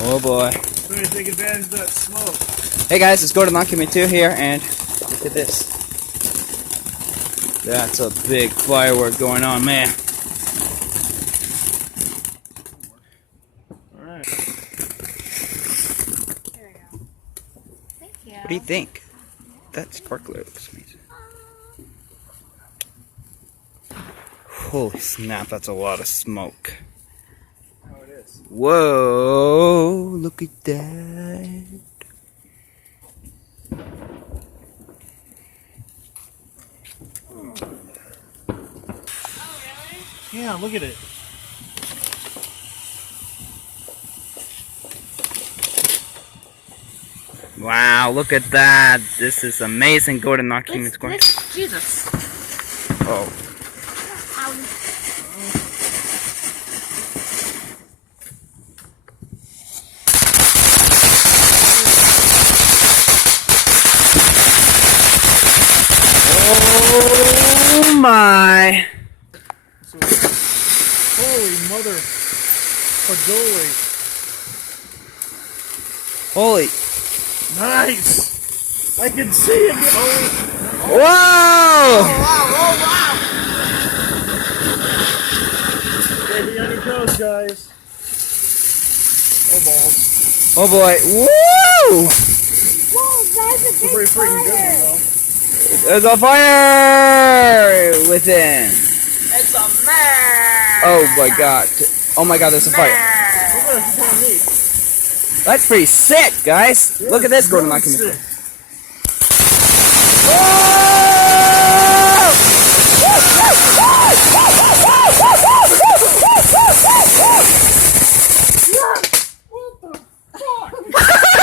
Oh boy. Trying to take advantage of that smoke. Hey guys, it's Gordon Lucky 2 here, and look at this. That's a big firework going on, man. Alright. There we go. Thank you. What do you think? That sparkler looks amazing. Holy snap, that's a lot of smoke. Oh, it is. Whoa, look at that. Yeah, look at it. Wow, look at that. This is amazing. Gordon knocking its corner. Jesus. Oh. Oh my. So, holy mother fajoli. Holy. Nice! I can see it! Whoa! Steady on your toes, guys. Oh, balls. Oh boy. Woo! Whoa, that's a It's a big pretty freaking good fire. one, though. There's a fire within. It's a man. Oh my god. Oh my god, there's a fire. Oh, that's kind of neat. That's pretty sick, guys. Look at this, Gordon Really Lucky. sick. Whoa!